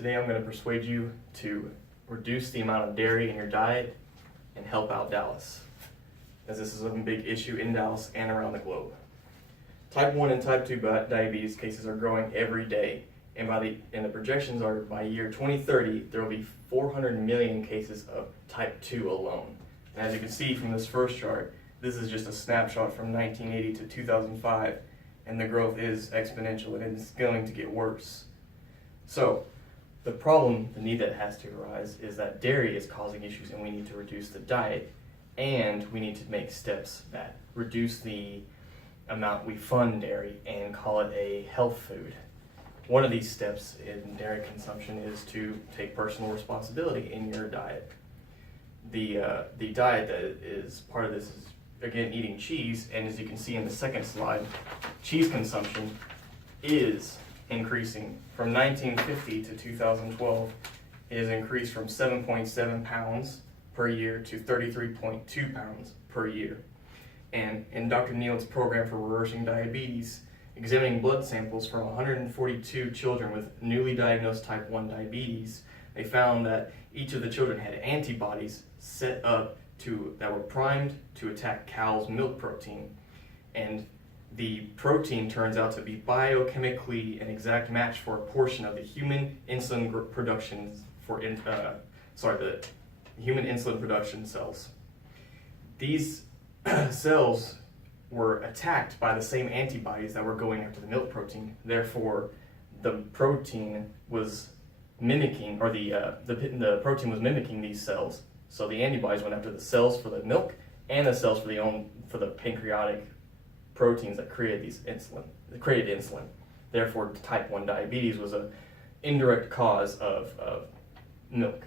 Today I'm going to persuade you to reduce the amount of dairy in your diet and help out Dallas, as this is a big issue in Dallas and around the globe. Type 1 and type 2 diabetes cases are growing every day, and the projections are by year 2030 there will be 400 million cases of type 2 alone. And as you can see from this first chart, this is just a snapshot from 1980 to 2005, and the growth is exponential and it's going to get worse. So the need that has to arise is that dairy is causing issues, and we need to reduce the diet, and we need to make steps that reduce the amount we fund dairy and call it a health food. One of these steps in dairy consumption is to take personal responsibility in your diet. The diet that is part of this is, again, eating cheese, and as you can see in the second slide, cheese consumption is increasing. From 1950 to 2012, it has increased from 7.7 pounds per year to 33.2 pounds per year. And in Dr. Neal's program for reversing diabetes, examining blood samples from 142 children with newly diagnosed type 1 diabetes, they found that each of the children had antibodies set up that were primed to attack cow's milk protein. And the protein turns out to be biochemically an exact match for a portion of the human insulin production the human insulin production cells. These cells were attacked by the same antibodies that were going after the milk protein. Therefore, the protein was mimicking, or the protein was mimicking these cells. So the antibodies went after the cells for the milk and the cells for the pancreatic proteins that created insulin. Therefore, type 1 diabetes was an indirect cause of milk.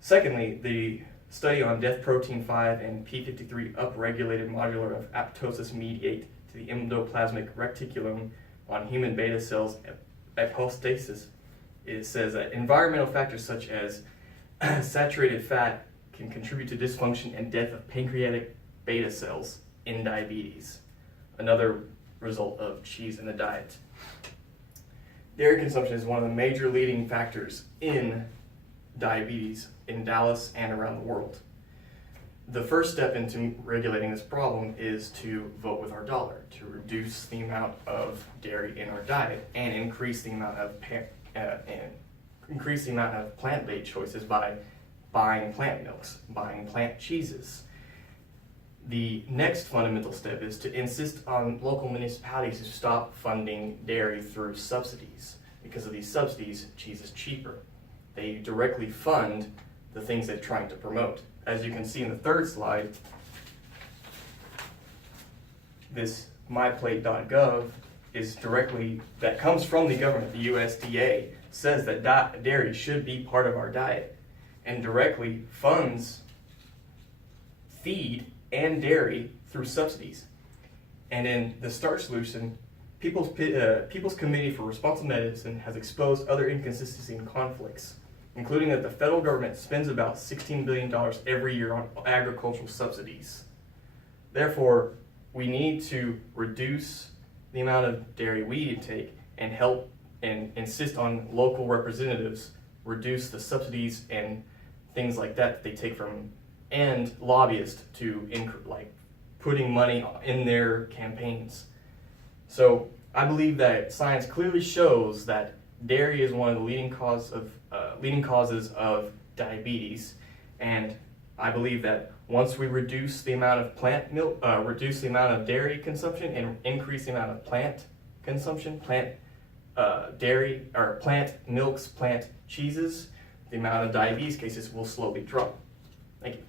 Secondly, the study on death protein 5 and p53 upregulated modular of apoptosis mediate to the endoplasmic reticulum on human beta cells apostasis. It says that environmental factors such as saturated fat can contribute to dysfunction and death of pancreatic beta cells in diabetes, another result of cheese in the diet. Dairy consumption is one of the major leading factors in diabetes in Dallas and around the world. The first step into regulating this problem is to vote with our dollar, to reduce the amount of dairy in our diet and increase the amount of plant-based choices by buying plant milks, buying plant cheeses. The next fundamental step is to insist on local municipalities to stop funding dairy through subsidies. Because of these subsidies, cheese is cheaper. They directly fund the things they're trying to promote. As you can see in the third slide, this myplate.gov that comes from the government. The USDA says that dairy should be part of our diet and directly funds feed and dairy through subsidies. And in the Starch Solution, People's Committee for Responsible Medicine has exposed other inconsistencies and conflicts, including that the federal government spends about $16 billion every year on agricultural subsidies. Therefore, we need to reduce the amount of dairy we intake and help and insist on local representatives reduce the subsidies and things like that they take from, and lobbyists to putting money in their campaigns. So I believe that science clearly shows that dairy is one of the leading causes of diabetes, and I believe that once we reduce the amount of plant milk, reduce the amount of dairy consumption, and increase the amount of plant consumption, dairy or plant milks, plant cheeses, the amount of diabetes cases will slowly drop. Thank you.